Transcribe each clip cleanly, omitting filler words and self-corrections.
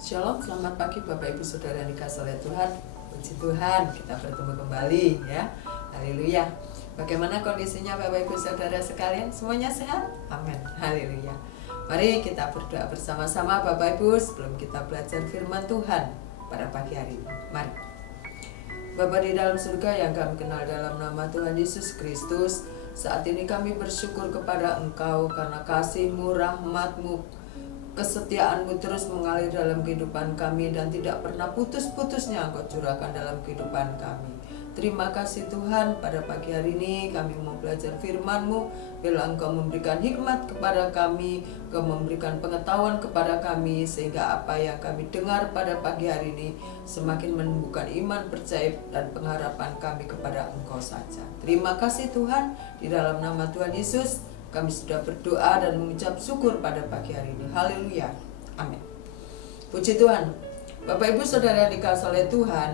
Shalom, selamat pagi Bapak Ibu Saudara yang dikasihi oleh Tuhan. Puji Tuhan, kita bertemu kembali ya. Haleluya. Bagaimana kondisinya Bapak Ibu Saudara sekalian? Semuanya sehat? Amin. Haleluya. Mari kita berdoa bersama-sama Bapak Ibu sebelum kita belajar firman Tuhan pada pagi hari ini. Mari. Bapa di dalam surga yang kami kenal dalam nama Tuhan Yesus Kristus, saat ini kami bersyukur kepada Engkau karena kasih-Mu, rahmat-Mu, kesetiaan-Mu terus mengalir dalam kehidupan kami dan tidak pernah putus-putusnya Engkau curahkan dalam kehidupan kami. Terima kasih Tuhan, pada pagi hari ini kami mau belajar firman-Mu. Bila Engkau memberikan hikmat kepada kami, Engkau memberikan pengetahuan kepada kami, sehingga apa yang kami dengar pada pagi hari ini semakin menumbuhkan iman, percaya, dan pengharapan kami kepada Engkau saja. Terima kasih Tuhan, di dalam nama Tuhan Yesus kami sudah berdoa dan mengucap syukur pada pagi hari ini. Haleluya. Amin. Puji Tuhan. Bapak Ibu Saudara yang dikasihi oleh Tuhan,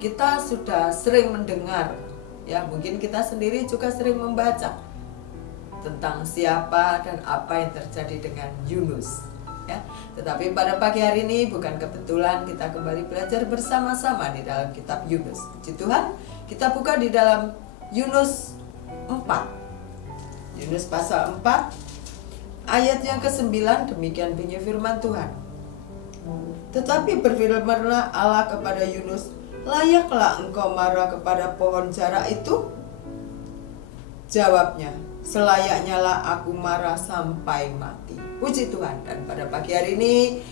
kita sudah sering mendengar, ya mungkin kita sendiri juga sering membaca tentang siapa dan apa yang terjadi dengan Yunus. Ya, tetapi pada pagi hari ini bukan kebetulan kita kembali belajar bersama-sama di dalam kitab Yunus. Puji Tuhan, kita buka di dalam Yunus 4. Yunus pasal 4 ayat yang ke-9, demikian bunyi firman Tuhan. Tetapi berfirmanlah Allah kepada Yunus, layaklah engkau marah kepada pohon jara itu? Jawabnya, selayaknya lah aku marah sampai mati. Puji Tuhan. Dan pada pagi hari ini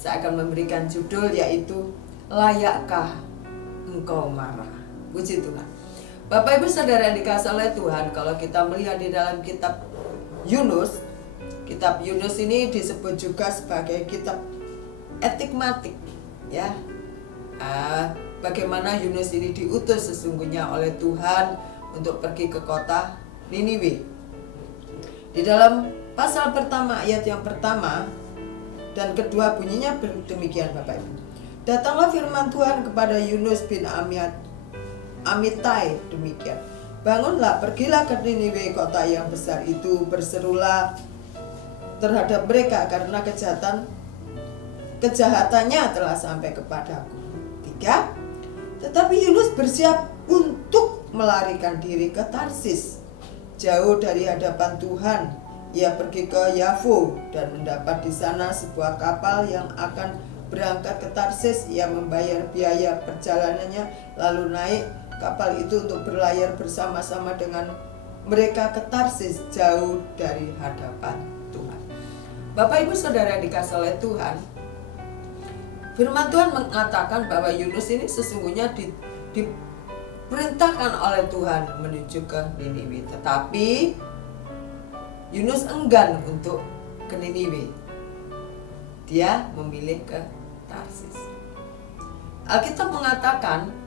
saya akan memberikan judul yaitu layakkah engkau marah. Puji Tuhan. Bapak Ibu Saudara yang dikasihi oleh Tuhan, kalau kita melihat di dalam kitab Yunus ini disebut juga sebagai kitab etikmatik, ya. Bagaimana Yunus ini diutus sesungguhnya oleh Tuhan untuk pergi ke kota Niniwe. Di dalam pasal pertama, ayat yang pertama dan kedua bunyinya demikian Bapak Ibu. Datanglah firman Tuhan kepada Yunus bin Amittai demikian. Bangunlah, pergilah ke Niniwe, kota yang besar itu, berserulah terhadap mereka karena kejahatannya telah sampai kepadaku. 3. Tetapi Yunus bersiap untuk melarikan diri ke Tarsis, jauh dari hadapan Tuhan. Ia pergi ke Yafo dan mendapat di sana sebuah kapal yang akan berangkat ke Tarsis. Ia membayar biaya perjalanannya lalu naik kapal itu untuk berlayar bersama-sama dengan mereka ke Tarsis, jauh dari hadapan Tuhan. Bapak Ibu Saudara yang dikasihi oleh Tuhan, firman Tuhan mengatakan bahwa Yunus ini sesungguhnya diperintahkan oleh Tuhan menuju ke Niniwe, tetapi Yunus enggan untuk ke Niniwe. Dia memilih ke Tarsis. Alkitab mengatakan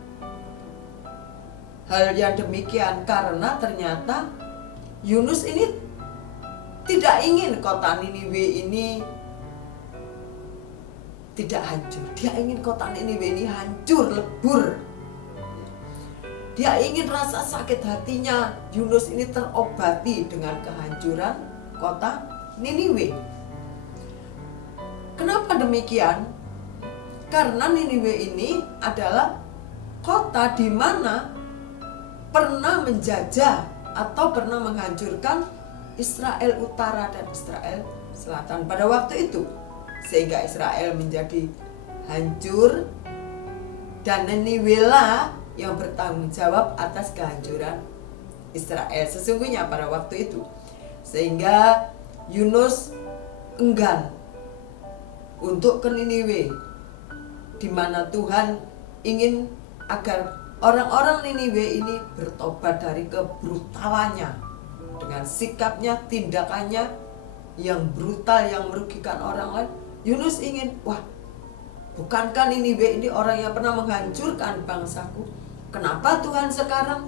hal yang demikian karena ternyata Yunus ini tidak ingin kota Niniwe ini tidak hancur. Dia ingin kota Niniwe ini hancur, lebur. Dia ingin rasa sakit hatinya Yunus ini terobati dengan kehancuran kota Niniwe. Kenapa demikian? Karena Niniwe ini adalah kota di mana pernah menjajah atau pernah menghancurkan Israel Utara dan Israel Selatan pada waktu itu, sehingga Israel menjadi hancur dan Niniwe lah yang bertanggung jawab atas kehancuran Israel sesungguhnya pada waktu itu, sehingga Yunus enggan untuk ke Niniwe, di mana Tuhan ingin agar orang-orang Niniwe ini bertobat dari kebrutalannya dengan sikapnya, tindakannya yang brutal, yang merugikan orang lain. Yunus ingin, bukankah Niniwe ini orang yang pernah menghancurkan bangsaku? Kenapa Tuhan sekarang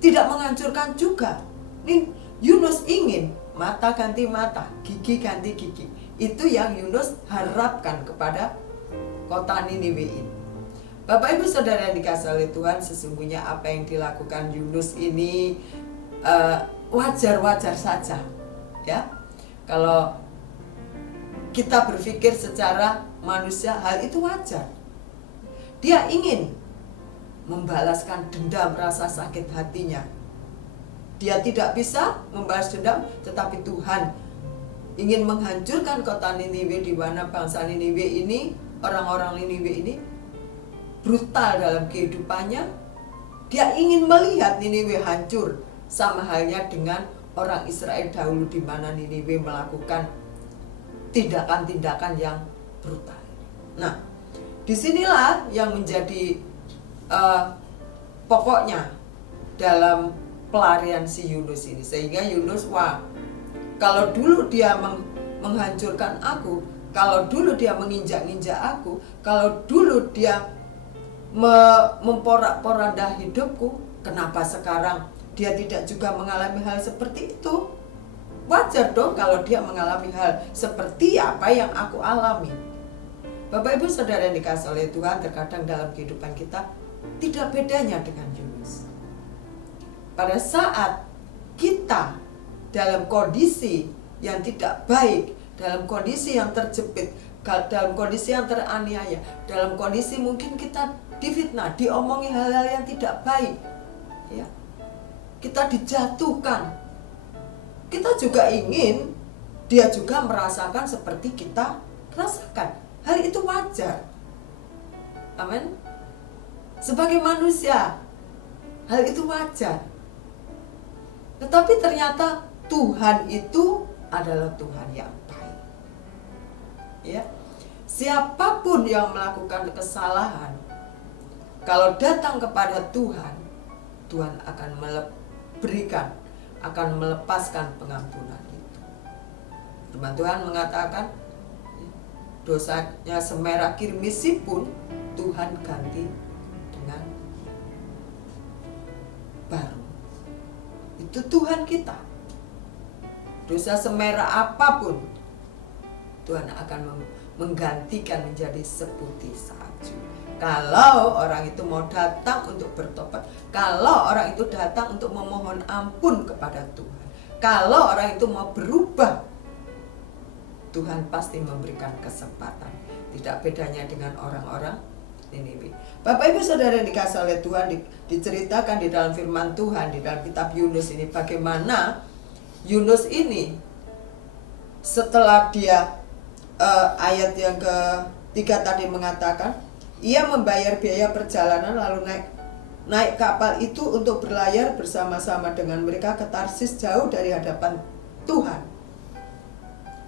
tidak menghancurkan juga? Yunus ingin mata ganti mata, gigi ganti gigi. Itu yang Yunus harapkan kepada kota Niniwe ini. Bapak Ibu Saudara yang dikasihi oleh Tuhan, sesungguhnya apa yang dilakukan Yunus ini wajar-wajar saja, ya. Kalau kita berpikir secara manusia, hal itu wajar. Dia ingin membalaskan dendam rasa sakit hatinya. Dia tidak bisa membalas dendam, tetapi Tuhan ingin menghancurkan kota Niniwe, di mana bangsa Niniwe ini, orang-orang Niniwe ini brutal dalam kehidupannya. Dia ingin melihat Niniwe hancur, sama halnya dengan orang Israel dahulu, di mana Niniwe melakukan tindakan-tindakan yang brutal. Nah, disinilah yang menjadi pokoknya dalam pelarian si Yunus ini. Sehingga Yunus, wah, kalau dulu dia menghancurkan aku, kalau dulu dia menginjak-injak aku, kalau dulu dia memporak-poranda hidupku, kenapa sekarang dia tidak juga mengalami hal seperti itu? Wajar dong kalau dia mengalami hal seperti apa yang aku alami. Bapak Ibu Saudara yang dikasihi oleh Tuhan, terkadang dalam kehidupan kita tidak bedanya dengan Yunus. Pada saat kita dalam kondisi yang tidak baik, dalam kondisi yang terjepit, dalam kondisi yang teraniaya, dalam kondisi mungkin kita difitnah, diomongi hal-hal yang tidak baik, ya, kita dijatuhkan, kita juga ingin dia juga merasakan seperti kita rasakan. Hal itu wajar. Amin. Sebagai manusia, hal itu wajar. Tetapi ternyata Tuhan itu adalah Tuhan yang baik. Ya. Siapapun yang melakukan kesalahan, kalau datang kepada Tuhan, Tuhan akan berikan, akan melepaskan pengampunan itu. Firman Tuhan mengatakan, dosanya semerah kirmisi pun Tuhan ganti dengan baru. Itu Tuhan kita. Dosa semerah apapun, Tuhan akan menggantikan menjadi seputih salju. Kalau orang itu mau datang untuk bertobat, kalau orang itu datang untuk memohon ampun kepada Tuhan, kalau orang itu mau berubah, Tuhan pasti memberikan kesempatan. Tidak bedanya dengan orang-orang Niniwe. Bapak Ibu Saudara yang dikasihi oleh Tuhan, diceritakan di dalam firman Tuhan, di dalam kitab Yunus ini, bagaimana Yunus ini setelah dia ayat yang ketiga tadi mengatakan, ia membayar biaya perjalanan lalu naik kapal itu untuk berlayar bersama-sama dengan mereka ke Tarsis, jauh dari hadapan Tuhan.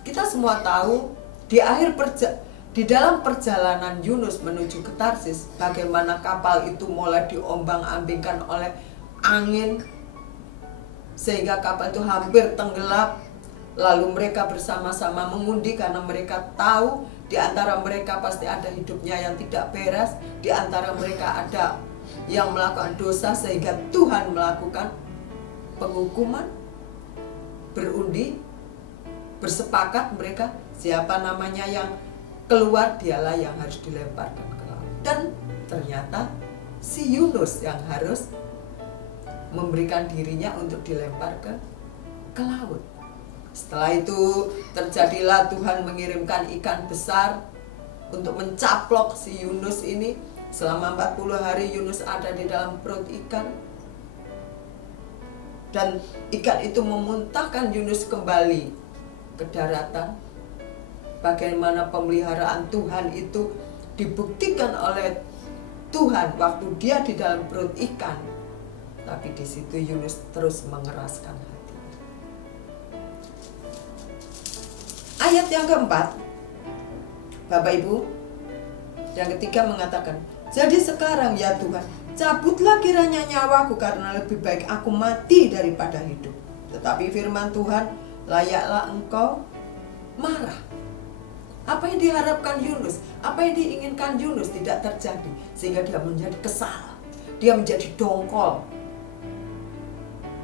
Kita semua tahu di dalam perjalanan Yunus menuju ke Tarsis, bagaimana kapal itu mulai diombang-ambingkan oleh angin sehingga kapal itu hampir tenggelam. Lalu mereka bersama-sama mengundi karena mereka tahu di antara mereka pasti ada hidupnya yang tidak beres, di antara mereka ada yang melakukan dosa, sehingga Tuhan melakukan penghukuman. Berundi, bersepakat mereka, siapa namanya yang keluar, dialah yang harus dilemparkan ke laut. Dan ternyata si Yunus yang harus memberikan dirinya untuk dilempar ke laut. Setelah itu terjadilah Tuhan mengirimkan ikan besar untuk mencaplok si Yunus ini. Selama 40 hari Yunus ada di dalam perut ikan. Dan ikan itu memuntahkan Yunus kembali ke daratan. Bagaimana pemeliharaan Tuhan itu dibuktikan oleh Tuhan waktu dia di dalam perut ikan. Tapi di situ Yunus terus mengeraskan hati. Ayat yang keempat, Bapak Ibu, yang ketiga mengatakan, jadi sekarang ya Tuhan, cabutlah kiranya nyawaku, karena lebih baik aku mati daripada hidup. Tetapi firman Tuhan, layaklah engkau marah. Apa yang diharapkan Yunus, apa yang diinginkan Yunus tidak terjadi, sehingga dia menjadi kesal, dia menjadi dongkol,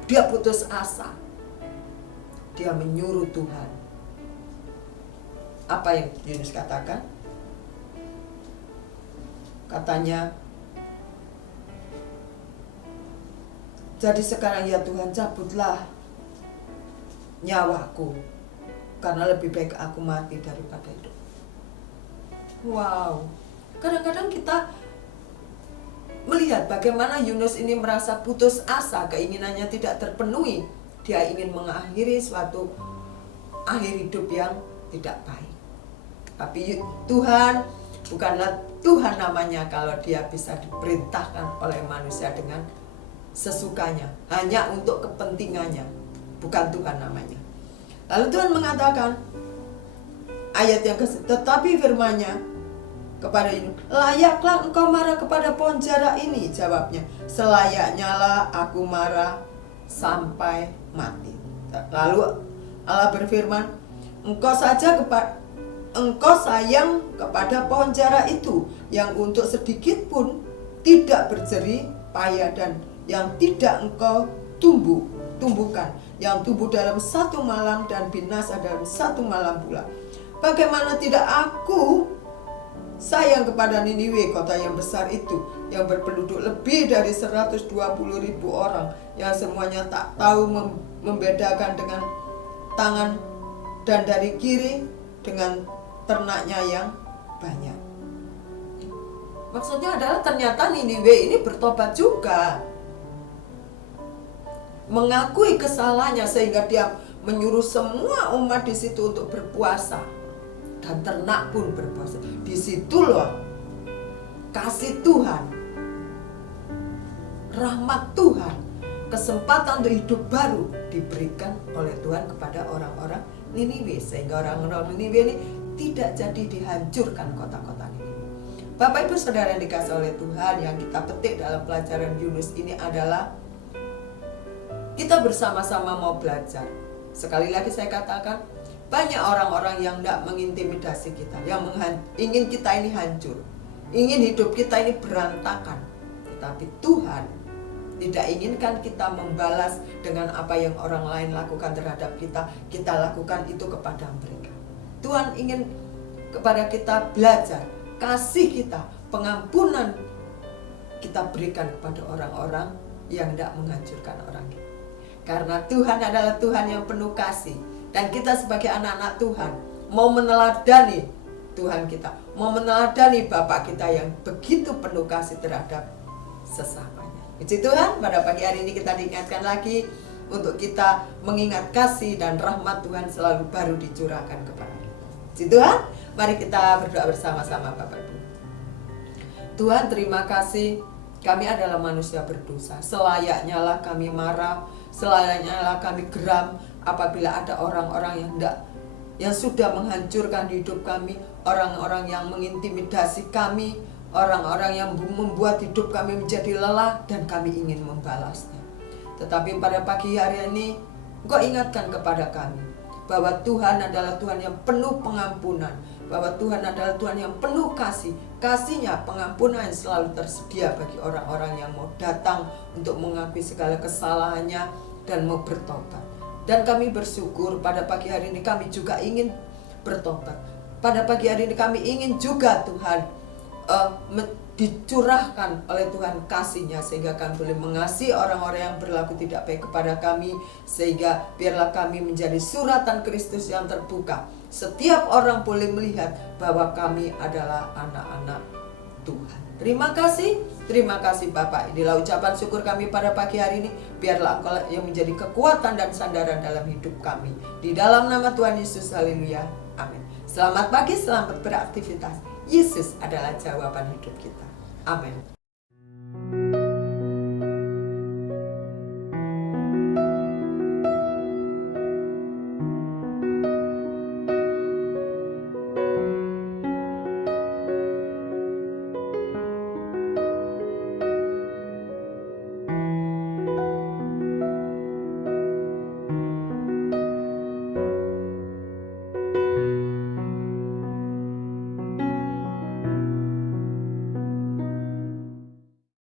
dia putus asa, dia menyuruh Tuhan. Apa yang Yunus katakan? Katanya, jadi sekarang ya Tuhan, cabutlah nyawaku, karena lebih baik aku mati daripada hidup. Wow, kadang-kadang kita melihat bagaimana Yunus ini merasa putus asa, keinginannya tidak terpenuhi. Dia ingin mengakhiri suatu akhir hidup yang tidak baik. Tapi Tuhan bukanlah Tuhan namanya kalau dia bisa diperintahkan oleh manusia dengan sesukanya, hanya untuk kepentingannya, bukan Tuhan namanya. Lalu Tuhan mengatakan ayat yang tetapi firman-Nya kepada Yunus, layaklah engkau marah kepada pohon jara ini. Jawabnya, selayaknya lah aku marah sampai mati. Lalu Allah berfirman, engkau sayang kepada pohon jara itu, yang untuk sedikit pun tidak berjerih payah, dan yang tidak engkau tumbuhkan, yang tumbuh dalam satu malam dan binasa dalam satu malam pula. Bagaimana tidak aku sayang kepada Niniwe, kota yang besar itu, yang berpenduduk lebih dari 120.000 orang, yang semuanya tak tahu membedakan dengan tangan, dan dari kiri dengan ternaknya yang banyak. Maksudnya adalah ternyata Niniwe ini bertobat juga, mengakui kesalahannya, sehingga dia menyuruh semua umat di situ untuk berpuasa, dan ternak pun berpuasa. Di situ loh kasih Tuhan, rahmat Tuhan, kesempatan untuk hidup baru diberikan oleh Tuhan kepada orang-orang Niniwe, sehingga orang-orang Niniwe ini tidak jadi dihancurkan kota-kota Niniwe. Bapak Ibu Saudara yang dikasihi oleh Tuhan, yang kita petik dalam pelajaran Yunus ini adalah kita bersama-sama mau belajar. Sekali lagi saya katakan, banyak orang-orang yang tidak mengintimidasi kita, yang ingin kita ini hancur, ingin hidup kita ini berantakan. Tetapi Tuhan tidak inginkan kita membalas dengan apa yang orang lain lakukan terhadap kita, kita lakukan itu kepada mereka. Tuhan ingin kepada kita belajar, kasih kita, pengampunan kita berikan kepada orang-orang yang tidak menghancurkan orang kita. Karena Tuhan adalah Tuhan yang penuh kasih, dan kita sebagai anak-anak Tuhan mau meneladani Tuhan kita, mau meneladani Bapak kita yang begitu penuh kasih terhadap sesamanya. Puji Tuhan, pada pagi hari ini kita diingatkan lagi untuk kita mengingat kasih dan rahmat Tuhan selalu baru dicurahkan kepada kita. Puji Tuhan, mari kita berdoa bersama-sama Bapak Ibu. Tuhan, terima kasih, kami adalah manusia berdosa. Selayaknya lah kami marah, selayaknya lah kami geram apabila ada orang-orang yang sudah menghancurkan hidup kami, orang-orang yang mengintimidasi kami, orang-orang yang membuat hidup kami menjadi lelah, dan kami ingin membalasnya. Tetapi pada pagi hari ini Engkau ingatkan kepada kami bahwa Tuhan adalah Tuhan yang penuh pengampunan, bahwa Tuhan adalah Tuhan yang penuh kasih. Kasih-Nya, pengampunan selalu tersedia bagi orang-orang yang mau datang untuk mengakui segala kesalahannya dan mau bertobat. Dan kami bersyukur pada pagi hari ini kami juga ingin bertobat. Pada pagi hari ini kami ingin juga Tuhan dicurahkan oleh Tuhan kasih-Nya, sehingga kami boleh mengasihi orang-orang yang berlaku tidak baik kepada kami, sehingga biarlah kami menjadi suratan Kristus yang terbuka. Setiap orang boleh melihat bahwa kami adalah anak-anak Tuhan. Terima kasih Bapak. Inilah ucapan syukur kami pada pagi hari ini. Biarlah Engkau yang menjadi kekuatan dan sandaran dalam hidup kami. Di dalam nama Tuhan Yesus, haleluya, amin. Selamat pagi, selamat beraktivitas. Yesus adalah jawaban hidup kita. Amin.